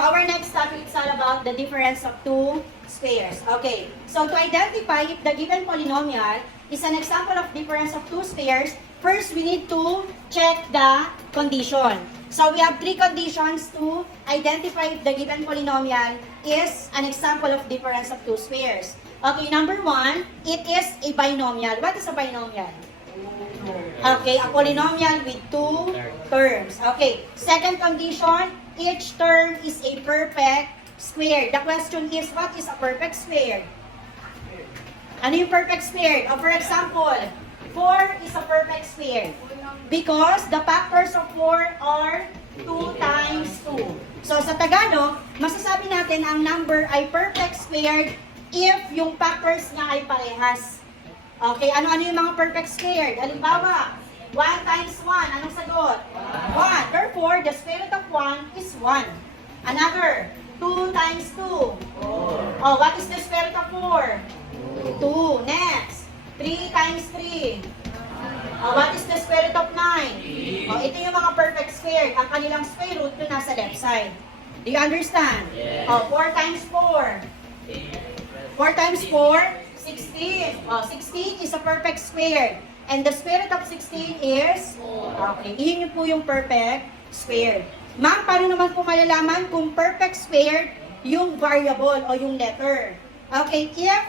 So our next topic is all about the difference of two squares. Okay, so to identify if the given polynomial is an example of difference of two squares, first we need to check the condition. So we have three conditions to identify if the given polynomial is an example of difference of two squares. Okay, number one, it is a binomial. What is a binomial? Okay, a polynomial with two terms. Okay, second condition, each term is a perfect square. The question is, what is a perfect square? Ano yung perfect square? For example, 4 is a perfect square because the factors of 4 are 2 times 2. So sa Tagalog, masasabi natin ang number ay perfect squared if yung factors niya ay parehas. Okay, ano-ano yung mga perfect squared? Halimbawa, 1 times 1, anong sagot? 1. Therefore, the square root of 1 is 1. Another, 2 times 2. Oh, what is the square root of 4? 2. Next, 3 times 3. What is the square root of 9? Ito yung mga perfect square. Ang kanilang square root yung nasa left side. Do you understand? Yes. 4 times 4. 4 times 4, 16. 16 is a perfect square. And the square root of 16 is? Okay, iyon po yung perfect square. Ma'am, paano naman po malalaman kung perfect square yung variable o yung letter? Okay, if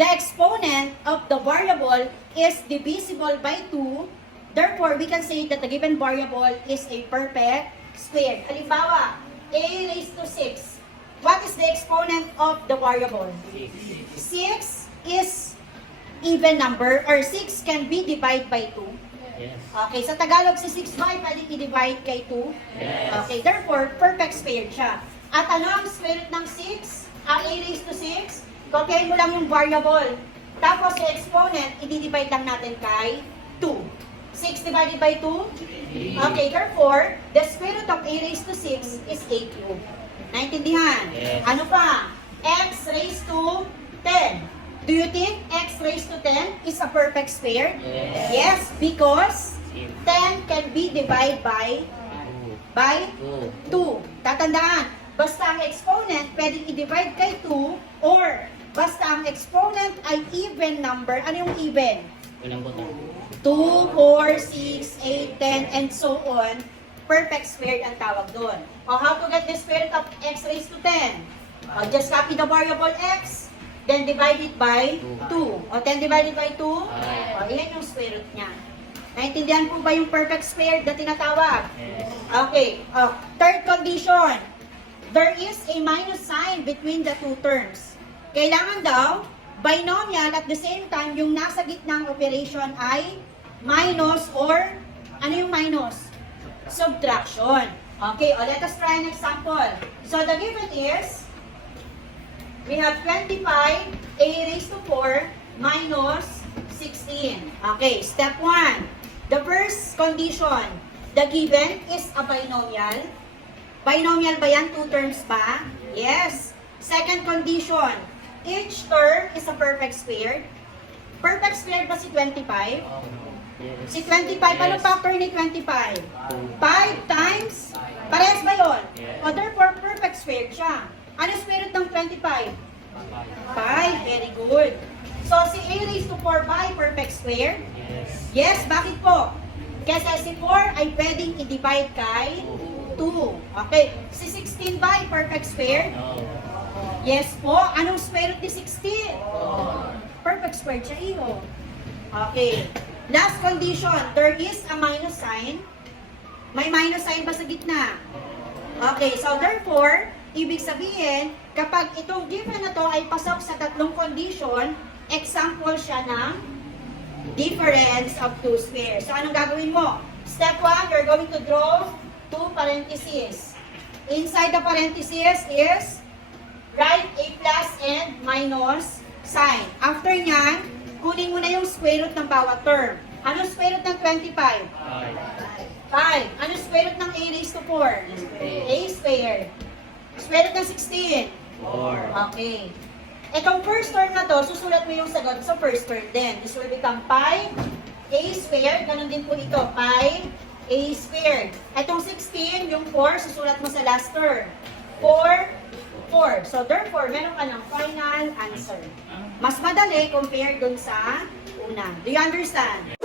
the exponent of the variable is divisible by 2, therefore, we can say that the given variable is a perfect square. Halimbawa, a raised to 6. What is the exponent of the variable? 6 is even number, or 6 can be divided by 2. Yes. Okay, sa Tagalog, si 6 ba ay pwedeng i-divide kay 2? Yes. Okay, therefore, perfect square siya. At ano ang square root ng 6? A raised to 6? Kopyahin mo lang yung variable. Tapos, yung exponent, i-divide lang natin kay 2. 6 divided by 2? Okay, therefore, the square root of a raised to 6 is a cube. Naintindihan? Yes. Ano pa? X raised to 10. Do you think x raised to 10 is a perfect square? Yes. Yes, because 10 can be divided by 2. Tatandaan, basta ang exponent pwedeng i-divide kay 2 or basta ang exponent ay even number. Ano yung even? 2, 4, 6, 8, 10, and so on. Perfect square ang tawag doon. How to get the square root of x raised to 10? Just copy the variable x, then divide it by 2. 10 divided by 2? Iyan yung square root niya. Naintindihan po ba yung perfect square na tinatawag? Yes. Okay. Third condition. There is a minus sign between the two terms. Kailangan daw, binomial at the same time, yung nasa gitnang operation ay minus or, ano yung minus? Subtraction. Okay, let us try an example. So the given is, we have 25 a raised to 4 minus 16. Okay, step 1. The first condition, the given is a binomial. Binomial ba yan? Two terms ba? Yes. Second condition, each term is a perfect square. Perfect square ba si 25? Si 25, anong factor ni 25? 5 times? Parehas ba yun? O therefore, perfect square siya. Ano square root ng 25? 5. Very good. So, si a raised to 4 ba ay perfect square? Yes. Yes, bakit po? Kasi si 4 ay pwedeng i-divide kay 2. Okay. Si 16 ba ay perfect square? No. Yes po. Anong square root ni 16? Perfect square siya iyo. Okay. Last condition, there is a minus sign. May minus sign ba sa gitna? Okay, so therefore, ibig sabihin, kapag itong given na to ay pasok sa tatlong condition, example siya ng difference of two squares. So anong gagawin mo? Step 1, you're going to draw two parentheses. Inside the parentheses is write a plus and minus sign. After nyan, kunin mo na yung square root ng bawat term. Anong square root ng 25? 5. Anong square root ng a raised to 4? A squared. Square root ng 16? 4. Okay. Itong first term na to, susulat mo yung sagot sa first term din. This will become pi a squared. Ganun din po ito. Pi A squared. Itong 16, yung 4, susulat mo sa last term. 4, 4. So therefore, meron ka ng final answer. Mas madali compare dun sa una. Do you understand?